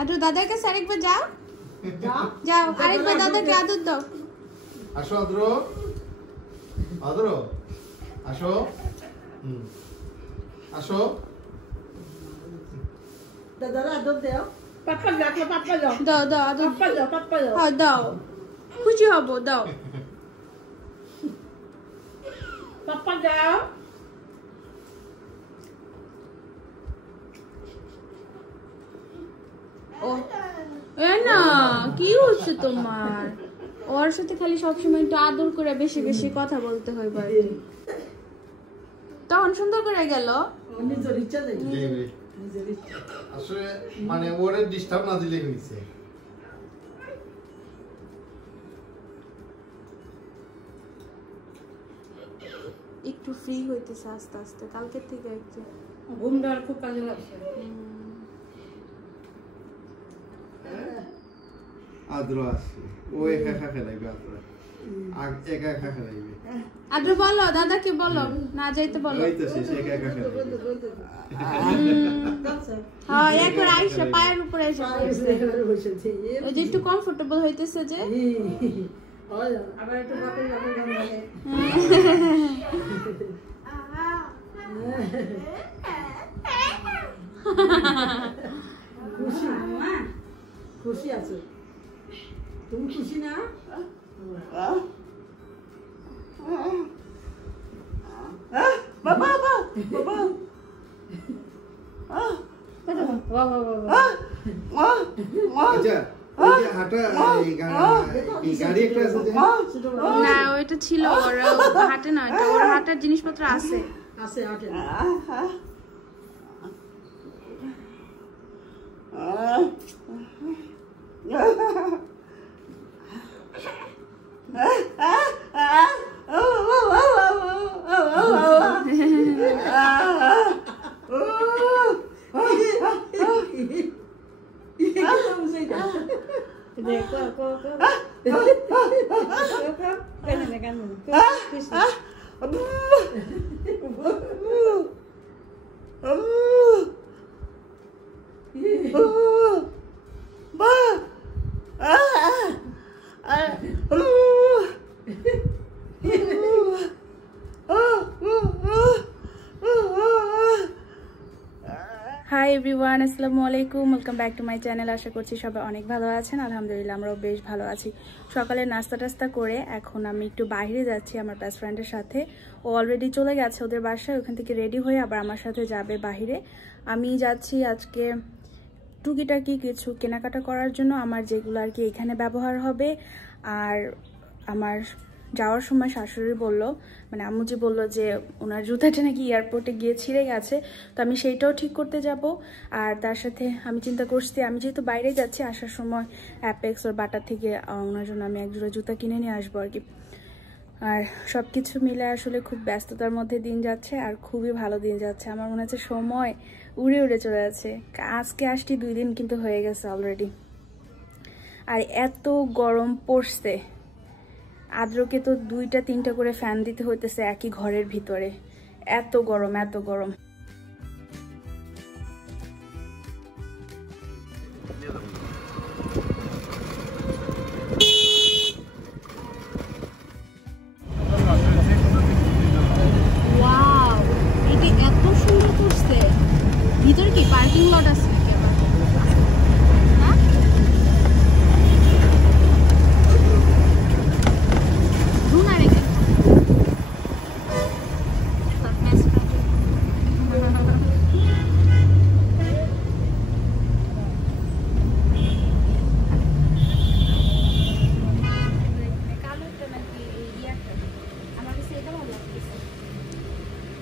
আদু দাদার কাছে আরেকবার যাও যাও আরেকবার দাদাকে আদর দাও আসো আদ্র আদ্র আসো আসো দাদা আদর দাও পাপা দাও দাও দাও আদর পাপা দাও হ্যাঁ দাও খুশি হব দাও পাপা দাও ও এ না কি হচ্ছে তোমার ওর সাথে খালি সবসময় একটু আদর করে বেশি বেশি কথা বলতে হয় বাড়ি তখন সুন্দর করে গেল নিজের ইচ্ছা নেই আসলে মানে ওরে ডিস্টার্ব না দিলে হইছে একটু ফ্রি হইতেছে আস্তে আস্তে কালকে থেকে একটু ঘুমটা আর খুব কাজে লাগছে আদ্র আসছে ও একা একা খেলাইবে আদ্র একা একা খেলাইবে আদ্র বলো দাদাকে বলো না যাইতে বলো ওই তো সে একা একা খেলাইবে হ্যাঁ একবার আইসা পায়ের উপরে এসে বসেছে ওই যে একটু কমফোর্টেবল হইতেছে যে আবার একটু বাপের গান লাগে খুশি খুশি আছো তুমি খুশি না বাবা বাবা আচ্ছা ওই যে হাঁটা এই গাড়ি একটা আছে যে না ওইটা ছিল ওর হাটে না ওর হাটার জিনিসপত্র আছে আছে হাটে হাই এভরিওয়ান আসসালামু আলাইকুম welcome back to my channel আশা করছি সবাই অনেক ভালো আছেন আলহামদুলিল্লাহ আমরাও বেশ ভালো আছি সকালে নাস্তা টাস্তা করে এখন আমি একটু বাইরে যাচ্ছি আমার বেস্ট ফ্রেন্ডের সাথে ও অলরেডি চলে গেছে ওদের বাসায় ওখান থেকে রেডি হয়ে আবার আমার সাথে যাবে বাইরে আমি যাচ্ছি আজকে টুকিটাকি কিছু কেনাকাটা করার জন্য আমার যেগুলো আর কি এখানে ব্যবহার হবে আর আমার যাওয়ার সময় শাশুড়ি বলল মানে আম্মুজি বলল যে ওনার জুতাটা নাকি এয়ারপোর্টে গিয়ে ছিঁড়ে গেছে তো আমি সেইটাও ঠিক করতে যাব আর তার সাথে আমি চিন্তা করছি আমি যেহেতু বাইরে যাচ্ছি আসার সময় অ্যাপেক্স ওর বাটার থেকে ওনার জন্য আমি এক জোড়া জুতা কিনে নিয়ে আসবো আর কি আর সব কিছু মিলে আসলে খুব ব্যস্ততার মধ্যে দিন যাচ্ছে আর খুবই ভালো দিন যাচ্ছে আমার মনে হচ্ছে সময় উড়ে উড়ে চলে যাচ্ছে আজকে আসছি 2 দিন কিন্তু হয়ে গেছে অলরেডি আর এত গরম পড়ছে আদ্রকে তো 2-3টা করে ফ্যান দিতে হইতেছে একই ঘরের ভিতরে এত গরম এত গরম ওয়াও এটা এত সুন্দর করছে ভিতরে কি পার্কিং লট আছে নাকি আবার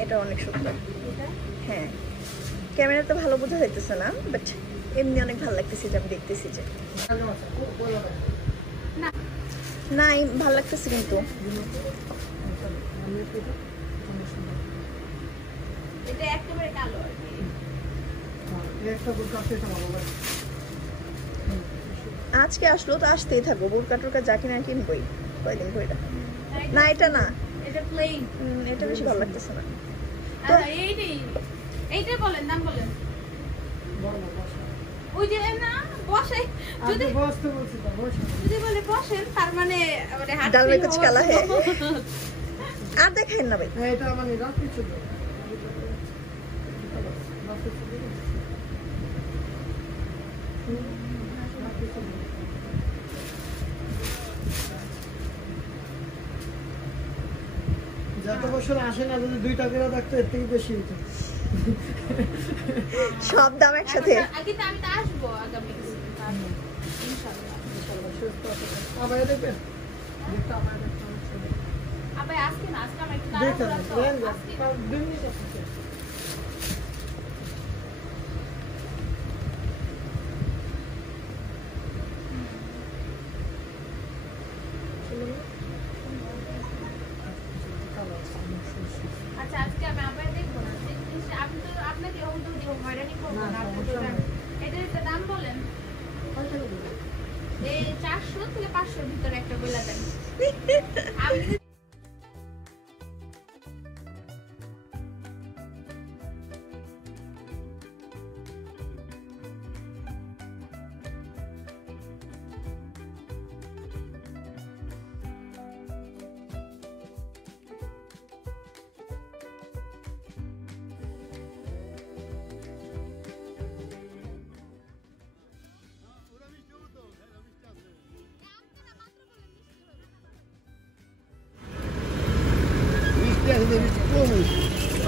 এটা অনেক সুন্দর হ্যাঁ ক্যামেরা তো ভালো বোঝা যাইতেছে না বাট এমনি অনেক ভালো লাগতেছে যে আমি দেখতেছি যে না ভালো লাগতেছে কিন্তু এটা একেবারে কালো আর কি একটা বোরকা আছে এটা ভালো লাগে আজকে আসলো তো আসতেই থাকবো বোরকা টোরকা যা কিনা কিনবই কয়দিন কইরা না এটা না এটা প্লেন এটা বেশি ভালো লাগতেছে না তো এইটাই বলেন নাম বলেন ওই যে না বসে যদি বসতে বলছি তো বসে যদি বলে বসেন তার মানে হাত ডাল মে কুছ কালা है আর দেখেন না ভাই এটা আমার নিরাপ কিছু তো যত বছর আসে না যদি 2 টাকা রাখতো এর থেকে বেশি হতো সব দাম একসাথে আগে তো আমি তো আসবো আগামী ইনশাআল্লাহ আবার দেখবে দেখতে আমার আবার আজকে না আজকে আমি একটু দেখতে তাড়াহুড়ো আজকে দিন নিতে আচ্ছা আজকে আমি আবার দেখবো না আপনি তো আপনাকে হয়রানি করবো না আপনি তো এটার একটা দাম বলেন এই 400 থেকে 500 ভিতরে একটা বইলা দেন আমি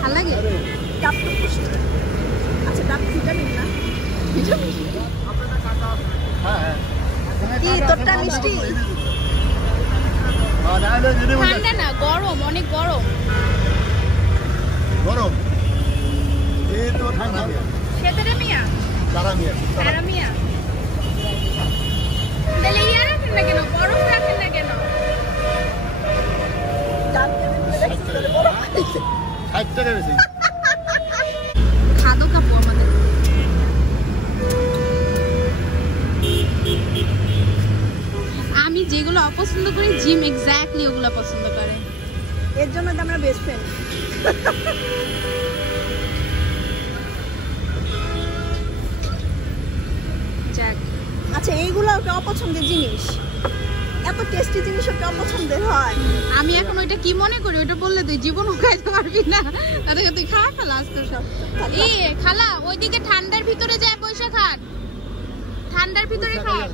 ভালো লাগে ডাব তো পুষ্টি আচ্ছা ডাব ভিটামিন না ভিটামিন কি তোরটা মিষ্টি ঠান্ডা না গরম অনেক গরম গরম এই তো ঠান্ডা সেটারে মিয়া সারা মিয়া সারা মিয়া তাহলে ইয়া রাখেন না কেন বরফ রাখেন না কেন ডাব দিয়ে দেখছিস তোরে বড় 60 টাকা বেশি খাদো কাপু আমাদের আমি যেগুলো অপছন্দ করি জিম এক্স্যাক্টলি ওগুলো পছন্দ করে এর জন্য তো আমরা বেস্ট ফ্রেন্ড যাক আচ্ছা এইগুলো ওকে অপছন্দের জিনিস এত টেস্টি জিনিস ওকে অপছন্দের হয় আমি এখন ওইটা কি মনে করি ওইটা বললে তুই জীবনও খাইতে পারবি না তাদেরকে তুই খা ফেলা আজকে সব এই খালা ওইদিকে ঠান্ডার ভিতরে যায় পয়সা খান ঠান্ডার ভিতরে খান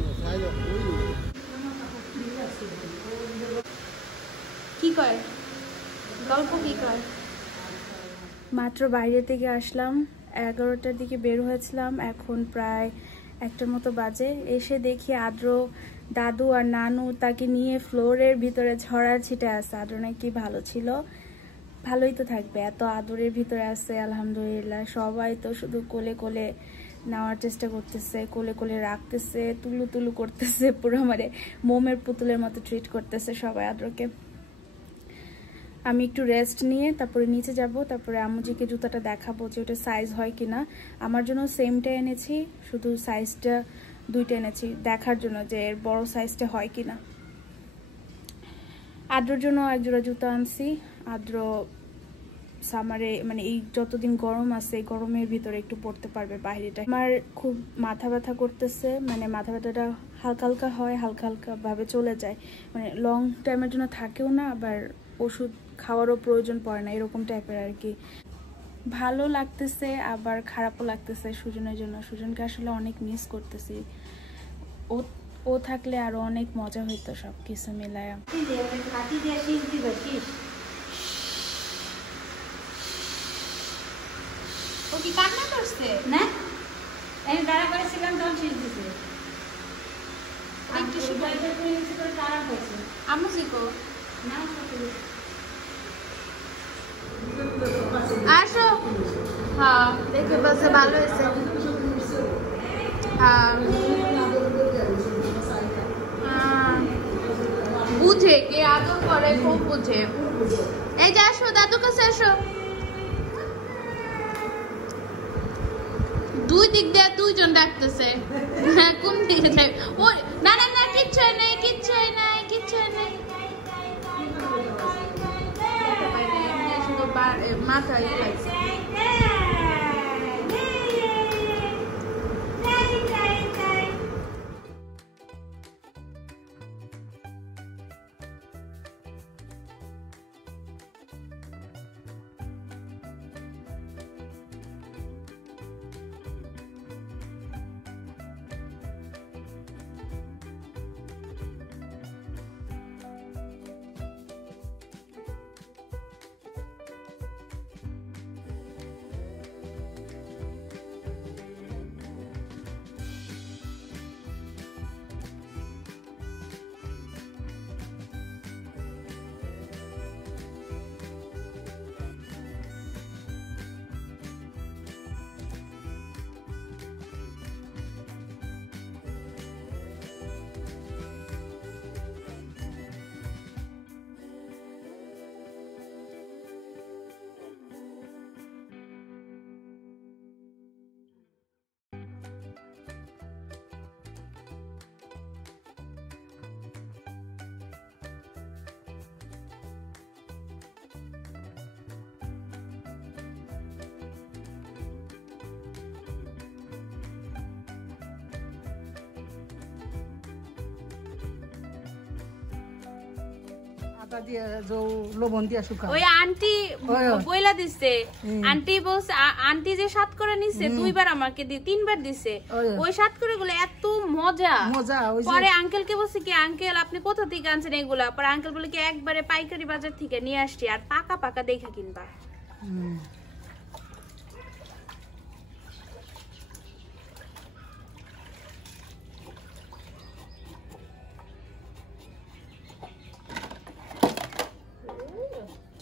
কি কয় গল্প কি কয় মাত্র বাইরে থেকে আসলাম 11টার দিকে বের হয়েছিলাম এখন প্রায় 1টার মতো বাজে এসে দেখি আদ্র দাদু আর নানু তাকে নিয়ে ফ্লোরের ভিতরে ঝড়ার ছিটে আছে আদ্র নাকি ভালো ছিল ভালোই তো থাকবে এত আদরের ভিতরে আছে আলহামদুলিল্লাহ সবাই তো শুধু কোলে কোলে নেওয়ার চেষ্টা করতেছে কোলে কোলে রাখতেছে তুলু তুলু করতেছে পুরো মানে মোমের পুতুলের মতো ট্রিট করতেছে সবাই আদ্রকে আমি একটু রেস্ট নিয়ে তারপরে নিচে যাব তারপরে আম্মুজিকে জুতাটা দেখাবো যে ওটা সাইজ হয় কিনা আমার জন্য সেমটা এনেছি শুধু সাইজটা 2টা এনেছি দেখার জন্য যে এর বড় সাইজটা হয় কিনা আদ্রর জন্য একজোড়া জুতা আনছি আদ্র সামারে মানে এই যতদিন গরম আছে এই গরমের ভিতরে একটু পড়তে পারবে বাইরেটা আমার খুব মাথা ব্যথা করতেছে মানে মাথা ব্যথাটা হালকা হালকা হয় হালকা হালকা ভাবে চলে যায় মানে লং টাইমের জন্য থাকেও না আবার ওষুধ খাওয়ারও প্রয়োজন পড়ে না এরকম টাইপের আর কি ভালো লাগতেছে আবার খারাপও লাগতেছে সুজনের জন্য সুজনকে আসলে অনেক মিস করতেছি ও থাকলে আরো অনেক মজা হইতো সবকিছু মিলায়া ও কি কান্না করছে না আমি দাঁড়া করেছিলাম তখন শেষ দিতে একটু সুপারিটা করে নিচে করে তারা হয়েছে আম্মু শিখো না আসো হ্যাঁ দেখে বলছে ভালো হয়েছে হ্যাঁ বুঝে কে আদর করে খুব বুঝে এই যে আসো দাদু কাছে আসো দুই দিক দিয়ে দুইজন ডাকতেছে হ্যাঁ কোন দিকে যাই ও না না না কিচ্ছু নেই কিচ্ছু নেই কিচ্ছু নেই শুধু মাথা ইয়ে লাগছে শুকা দিয়ে যাও লবণ দিয়ে শুকা ওই আন্টি বইলা দিছে আন্টি বলছে আন্টি যে সাত করে নিছে 2 বার আমাকে 3 বার দিছে ওই সাত করে গুলো এত মজা মজা ওই পরে আঙ্কেলকে বলছে কি আঙ্কেল আপনি কোথা থেকে আনছেন এগুলা পরে আঙ্কেল বলে কি একবারে পাইকারি বাজার থেকে নিয়ে আসছি আর পাকা পাকা দেখা কিনবা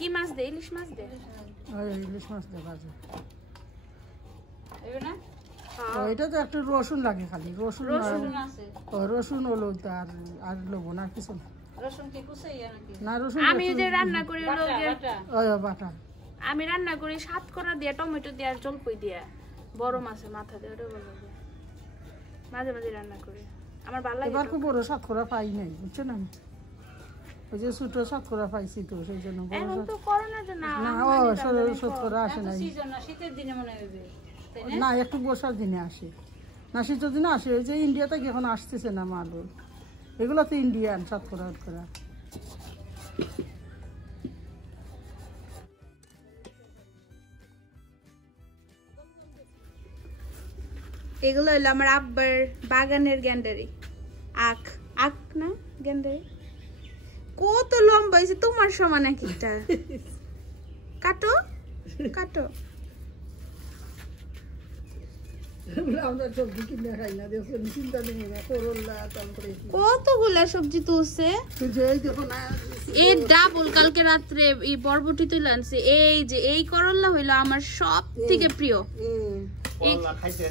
কি মাছ দে ইলিশ মাছ দে ইলিশ মাছ দে বাজে না এটা তো একটু রসুন লাগে খালি রসুন আছে রসুন হলো আর লবণ আর কিছু না রসুন কি কুচাইয়া নাকি না রসুন আমি যে রান্না করি বাটা আমি রান্না করি সাতকরা দিয়ে টমেটো দিয়ে আর জলপাই দিয়ে বড় মাছের মাথা দিয়ে ওটা বলে মাঝে মাঝে রান্না করি আমার ভালো লাগে এবার খুব বড় সাতকরা পাই নাই বুঝছো না ওই যে ছোট সাতকরা পাইছি তো সেই জন্য এখন তো করোনার জন্য না ও সাতকরা আসে নাই সিজন না শীতের দিনে মনে হবে না একটু বর্ষার দিনে আসে না শীতের দিনে আসে ওই যে ইন্ডিয়া থেকে এখন আসতেছে না মাল এগুলো তো ইন্ডিয়ান সাতকরা করা এগুলো হলো আমার আব্বার বাগানের গ্যান্ডারি আখ আখ না গ্যান্ডারি কত লম্বা হয়েছে তোমার সমান একটা কাটো কাটো আমরা সবজি কিনে খাই না দেখো চিন্তা নেই না করল্লা তারপরে কতগুলা সবজি তুলছে এই দেখো না এই ডাবল কালকে রাত্রে এই বরবটি তুলে আনছে এই যে এই করল্লা হইলো আমার সব থেকে প্রিয় করলা খাইতে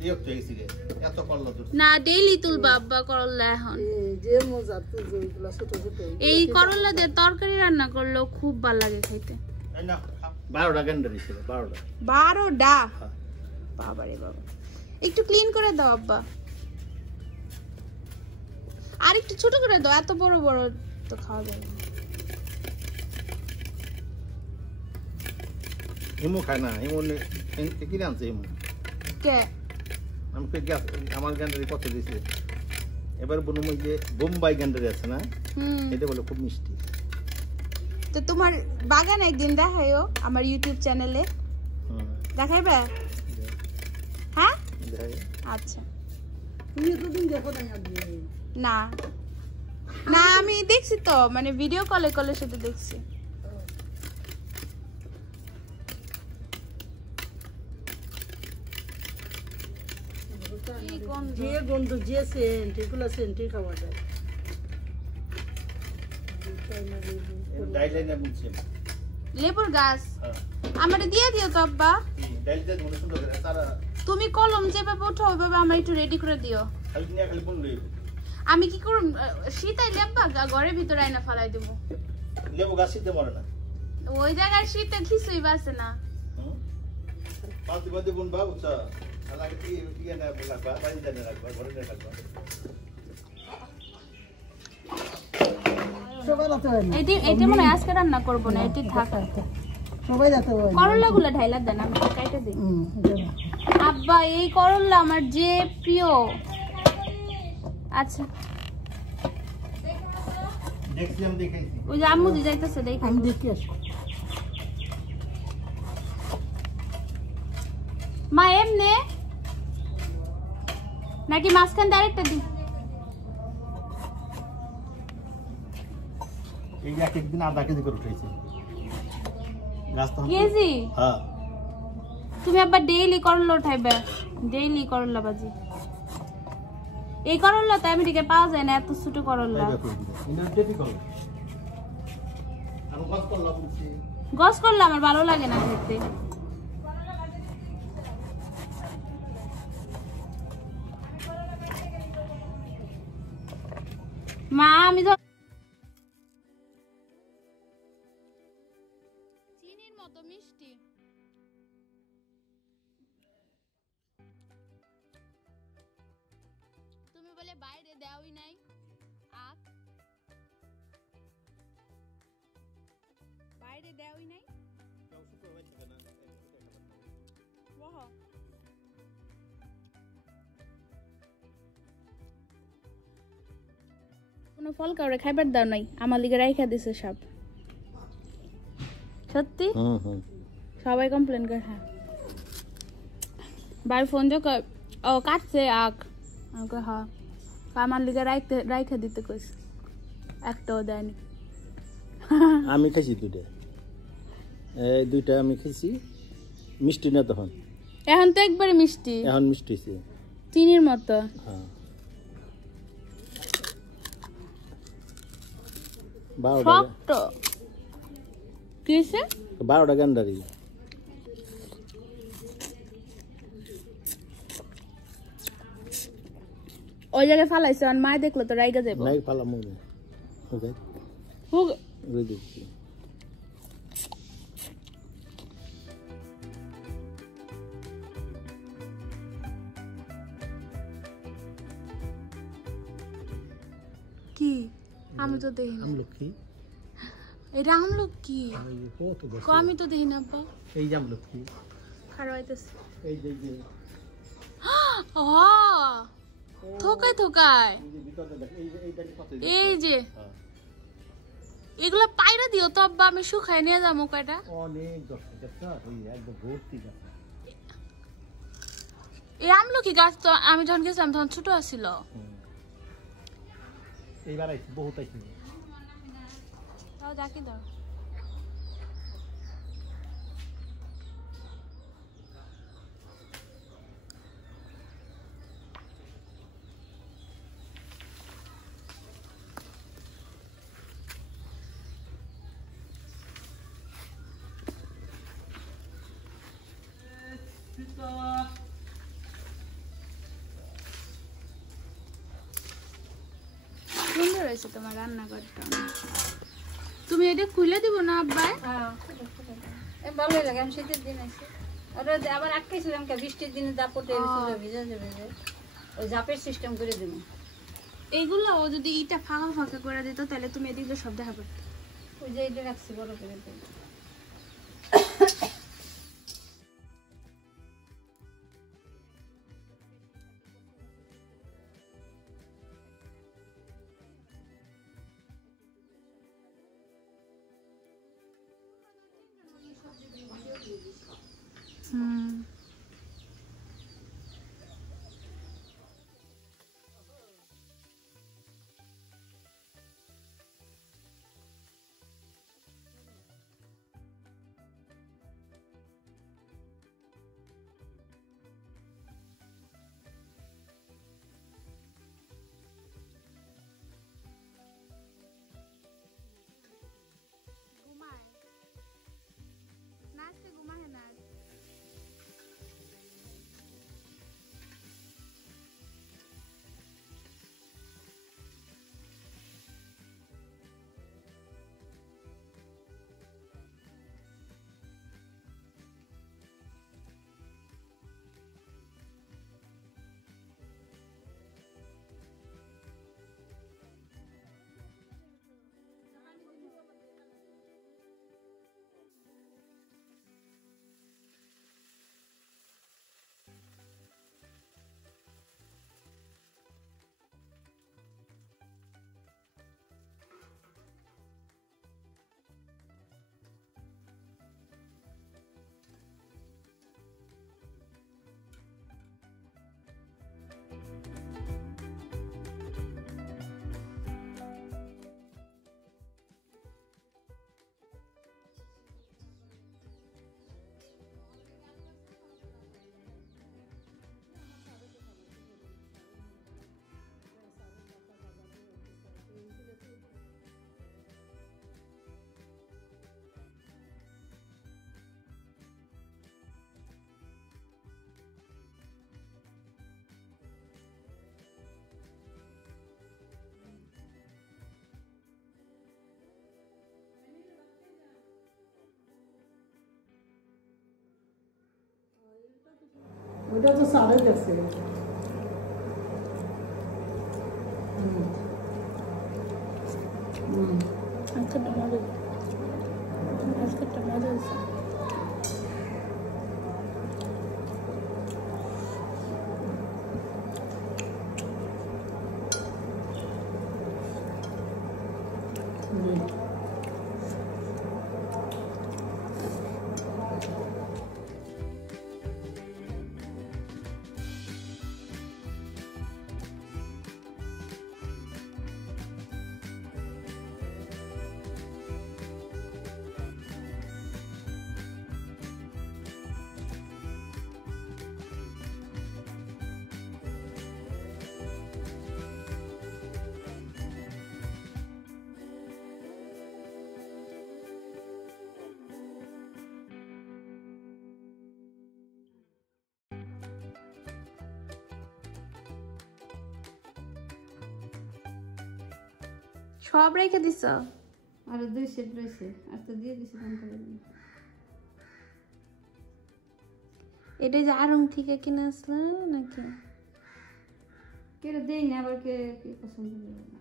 বিরক্ত হয়েছি রে এত করলা তো না ডেইলি তুলবা আব্বা করল্লা এখন যে মজা তো যেগুলা ছোট ছোট এই করল্লা দিয়ে তরকারি রান্না করলেও খুব ভালো লাগে খাইতে না 12টা গ্যান্ডারি ছিল 12টা 12টা বাবারে বাবা একটু ক্লিন করে দাও আব্বা আর একটু ছোট করে দাও এত বড় বড় তো খাওয়া যাবে না হিমু খায় না হিমু কিনে আনছে হিমু কে আমি আমার গ্যান্ডারি কত দিয়েছে এবার বলুন ওই যে বোম্বাই গ্যান্ডারি আছে না এটা বলে খুব মিষ্টি তো তোমার বাগান একদিন দেখাইও আমার ইউটিউব চ্যানেলে দেখাইবে হ্যাঁ আচ্ছা তুমি এতদিন দেখো না না না আমি দেখছি তো মানে ভিডিও কলে কলে সাথে দেখছি যে গন্ধ যে সেন্ট এগুলো সেন্টই খাওয়া যায় ডাইলাইনে বুঝছে লেবুর গাছ আমারে দিয়ে দিও তো আব্বা ডাইলতে মনে সুন্দর করে তারা তুমি কলম যেভাবে ওঠো ওইভাবে আমরা একটু রেডি করে দিও খালি নিয়ে খালি বল লই আমি কি করব শীতাই লেব্বা ঘরের ভিতরে আইনা ফালাই দেবো লেবু গাছ শীতে মরে না ওই জায়গায় শীতে কিছুই বাসে না পাঁচটি মধ্যে বোন বাবু চা আলাদা কি না লাগবা বাড়ি জানে রাখবা ঘরে জানে রাখবা সবাই রাতে হয় না এইটা মনে হয় আজকে রান্না করবো না এটি থাকা সবাই রাতে হয় না করলা গুলো ঢাইলা দেন আমি কাইটা দিই আব্বা এই করলা আমার যে প্রিয় আচ্ছা দেখছি আমি দেখাইছি ওই যে আম্মু যে যাইতেছে দেখি আমি দেখি আসি মা এমনে নাকি মাঝখান ডাইরেক্ট দিই এই যে একদিন আধা কেজি করে উঠেছে গাছ তো কেজি হ্যাঁ তুমি আবার ডেইলি করলা উঠাইবে ডেইলি করলা বাজি এই করলা তো আমেরিকায় পাওয়া যায় না এত ছোট করলা গস করলা আমার ভালো লাগে না খেতে মা আমি চিনির মতো মিষ্টি তুমি বলে বাইরে দেওই নাই আখ বাইরে দেওই নাই কোনো ফল কাউরে খাইবার দাও নাই, আমার লিগে রাইখা দিছে সব। সত্যি সবাই কমপ্লেন করে। হ্যাঁ ভাই ফোন যে ও কাটছে আখ, আমাকে হ্যাঁ আমার লিগে রাইখা দিতে কইস, একটাও দেয়নি। আমি খাইছি দুইটা, এই দুইটা আমি খাইছি। মিষ্টি না তখন, এখন তো একবারে মিষ্টি, এখন মিষ্টি হয়েছে চিনির মতো। হ্যাঁ 12টা গান্ডারি। ওই জায়গায় ফালাইছে, আর মায় দেখলো তো রাইগা যাইব। নাই ফালাম ওকে দিচ্ছি। কি আমি তো দেখি না। আমলকি, এটা আমলকি? আমি তো দেখি না আব্বা। এই যে আমলকি খারাইতেছে, এই যে ও থোকায় থোকায়, এই যে এগুলা পায়রা দিও তো আব্বা, আমি শুকায় নিয়ে যাবো কয়টা। অনেক একদম ভর্তি গাছ। এই আমলকি গাছ তো আমি যখন গেছিলাম তখন ছোট ছিল। এইবার আইছি, বহুত আইছি। তাও ডাকি দাও। সুন্দর হয়েছে তোমার রান্নাঘরটা। তুমি এটা খুলে দিব না আব্বা? ভালোই লাগে, আমি শীতের দিন আছি। ওরা আবার আটকাইছিলাম বৃষ্টির দিনে জাপটে ভিজে যাবে, ওই জাপের সিস্টেম করে দেব। এইগুলো ও যদি ইটা ফাঁকা ফাঁকা করে দিত তাহলে তুমি এদিকে সব দেখা পারত। ওই যে এটা রাখছি বড় করে। ওটা তো সাড়ে গেছে। আজকেরটা মজা, আজকেরটা মজা হয়েছে। সব রেখে দিছ? আর 2 সেট রয়েছে, আর তো দিয়ে দিছি দাম করে। এটা যে আরং থেকে কিনে আসলে নাকি? কে দেই না, আবার কে কি পছন্দ করে না।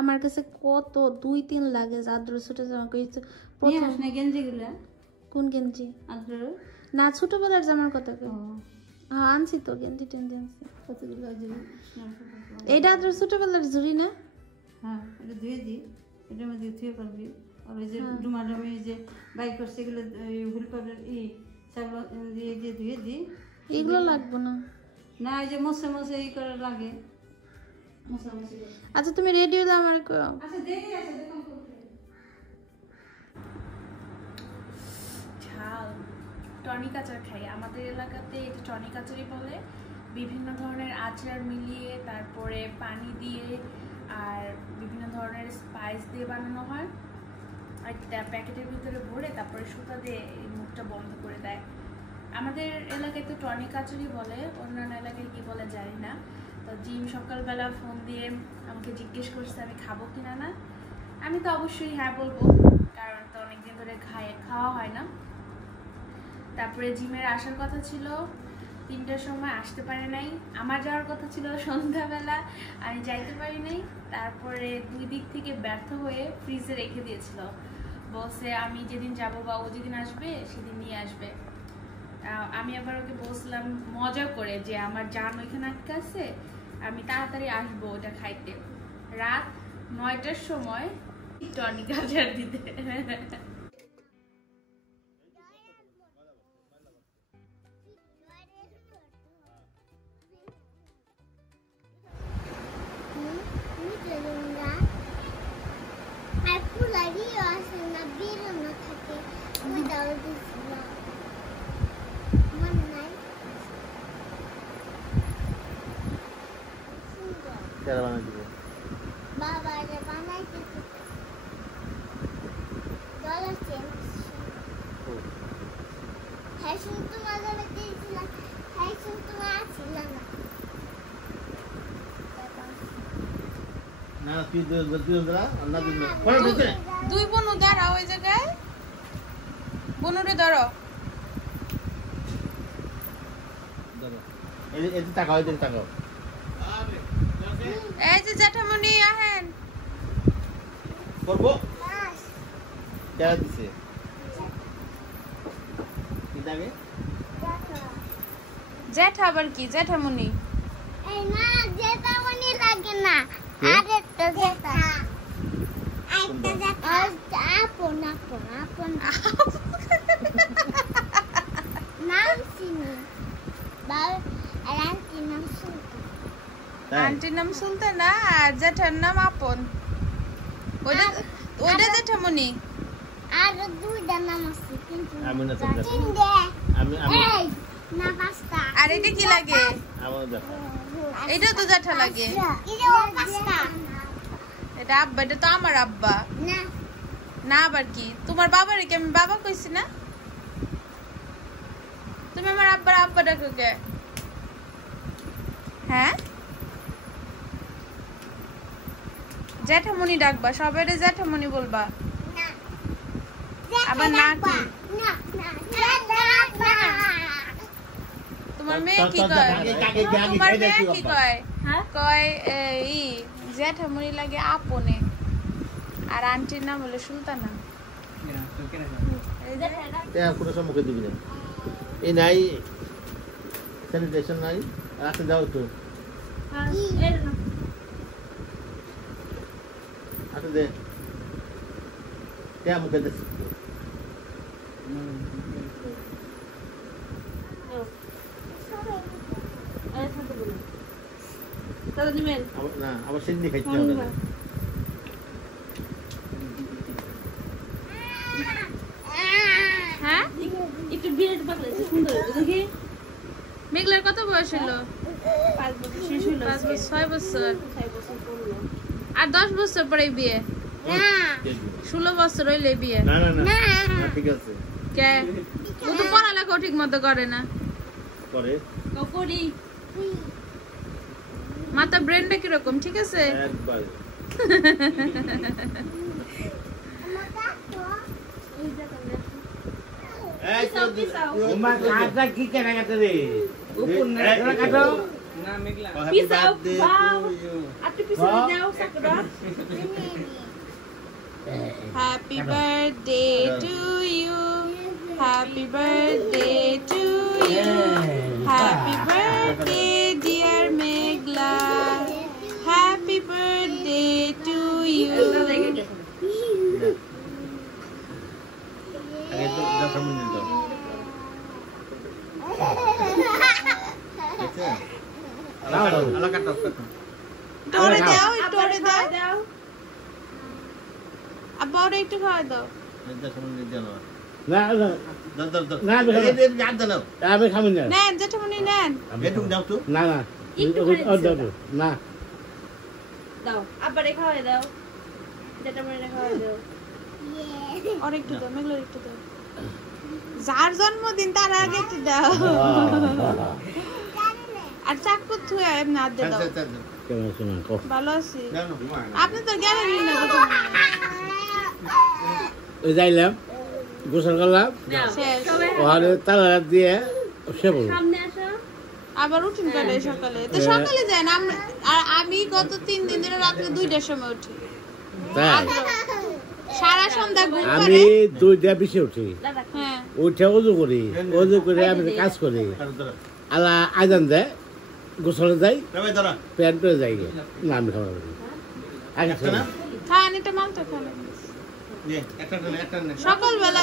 আমার কাছে কত 2-3 লাগে আদ্র ছোট জামা কইছে। নিয়ে আস না গেঞ্জিগুলা। কোন গেঞ্জি? আদ্র না ছোটবেলার জামার কথা কই। হ্যাঁ আনছি তো গেঞ্জি টেঞ্জি আনছি। কতগুলো যে এটা আদ্র ছোটবেলার জুড়ি না? হ্যাঁ, এটা ধুয়ে দি, এটার মধ্যে ধুয়ে পারবি। আর ওই যে ডুমাডুমি যে বাই করছে এগুলো হুল পাউডার সাবান দিয়ে যে ধুয়ে দি। এগুলো লাগবে না। না এই যে মশে মশে এই করে লাগে, মশা মশি করে। আচ্ছা তুমি রেডি হলে আমার কো। আচ্ছা দেখি আছে দেখুন করতে। ঝাল টনিক আচার খাই, আমাদের এলাকাতে এটা টনিক আচারই বলে। বিভিন্ন ধরনের আচার মিলিয়ে তারপরে পানি দিয়ে আর বিভিন্ন ধরনের স্পাইস দিয়ে বানানো হয়। আর প্যাকেটের ভিতরে ভরে তারপরে সুতা দিয়ে এই মুখটা বন্ধ করে দেয়। আমাদের এলাকায় তো টনিক আচারই বলে, অন্যান্য এলাকায় কি বলে জানি না। তো জিম সকালবেলা ফোন দিয়ে আমাকে জিজ্ঞেস করছে আমি খাবো কিনা না। আমি তো অবশ্যই হ্যাঁ বলবো, কারণ তো অনেকদিন ধরে খাওয়া হয় না। তারপরে জিমের আসার কথা ছিল 3টার সময়, আসতে পারে নাই। আমার যাওয়ার কথা ছিল সন্ধ্যাবেলা, আমি যাইতে পারি নাই। তারপরে 2 দিক থেকে ব্যর্থ হয়ে ফ্রিজে রেখে দিয়েছিল, বলছে আমি যেদিন যাব বা ও যেদিন আসবে সেদিন নিয়ে আসবে। আমি আবার ওকে বলছিলাম মজা করে যে আমার জান ওইখানে আটকে আছে, আমি তাড়াতাড়ি আসবো ওটা খাইতে। রাত 9টার সময় টনিক আচার দিতে। তেরা বানাই দিব বাবা রে বানাইতে ডলার চেঞ্জ হ্যাঁ শুনতে মজা লাগছিল, হ্যাঁ শুনতে আসছিল না না তুই দিরা না দিন পরে দিতে 2 বোন দাঁড়াও ওই জায়গায়, বোনরে ধরো। দাদা এই টাকা হইতে টাকা এই যে জ্যাঠামণি আহেন করবো তেরা দিছে কি লাগে জ্যাঠা আবার কি জ্যাঠামণি? এই না যেটা মনে লাগে না, আরেকটা যেটা আরেকটা যেটা আপন আপন আপন নাম চিনি বাবা আর আন্টি নাম সুলতান। আন্টির নাম সুলতানা আর জ্যাঠার নাম আপন। ওইটা জ্যাঠামণি। আর 2টা নাম আছে কিন্তু আমি না তো তিনটে আমি এই না 5টা। আর এটা কি লাগে? আমার দেখা এটাও তো জ্যাঠা লাগে। এটা 5টা এটা আব্বা, এটা তো আমার আব্বা না না। আবার কি তোমার বাবারে কি আমি বাবা কইছি না? তুমি আমার আব্বার আব্বা ডাকো কে? হ্যাঁ জ্যাঠামণি ডাকবা, সবাই জ্যাঠামণি বলবা। না আবার না কি? না না তোমার মেয়ে কি কয়? তোমার মেয়ে কি কয়? কয় এই জ্যাঠামণি লাগে আপনে, আর আন্টির নাম হলো সুলতানা। কোনো সম্মুখে দিবি না, এই নাই স্যানিটেশন নাই, রাখতে যাও তো আচ্ছা দে কে মুখে দে না আবার সেদিনই খাইতে হবে না। হ্যাঁ একটু বিরাট পাকলেছে সুন্দর দেখি। মেঘলার কত বয়স হলো? 5 বছর শেষ হলো, 5 বছর 6 বছর 6 বছর পড়লো। আর 10 বছর পরে বিয়ে। 16 বছর হইলে বিয়ে। না না না না ঠিক আছে কে ও তো পড়ালেখাও ঠিক মতো করে না, করে করি মাথা ব্রেনটা কিরকম ঠিক আছে? একবার Happy birthday to you. Happy birthday to you. Happy birthday, dear Megla. Happy birthday to you. Tore dao, tore dao. Abba ore ekটু খাওয়া দাও। না না না আমি খাবো না। নেন জেঠামণি নেন। না না না দাও আব্বারে খাওয়াই দাও। জেঠামণিরে খাওয়াই দাও। আর একটু দাও, মেঘলার একটু দাও। যার জন্মদিন তার আগে একটু দাও। আর চাকু থুয়ে এমনি হাত দিয়ে দাও। কেমন আছেন কো? ভালো আছি। আপনি তো গেলেন না কোথাও। ওই যাইলাম গোসল করলাম ওখানে তালা দিয়ে সে বলল আবার উঠুন কালে সকালে তো সকালে যান। আর আমি গত 3 দিন ধরে রাতে 2টার সময় উঠি। তাই সারা সন্ধ্যা ঘুম আমি পারে। 2টা বেশি উঠি। হ্যাঁ উঠে ওযু করি, ওযু করে আমি কাজ করি। আলা আজান দেয়, গোসলে যাই, প্যান্ট পরে যাই না আমি খাবার করি। আগে খান এটা মাল তো খান সকালবেলা।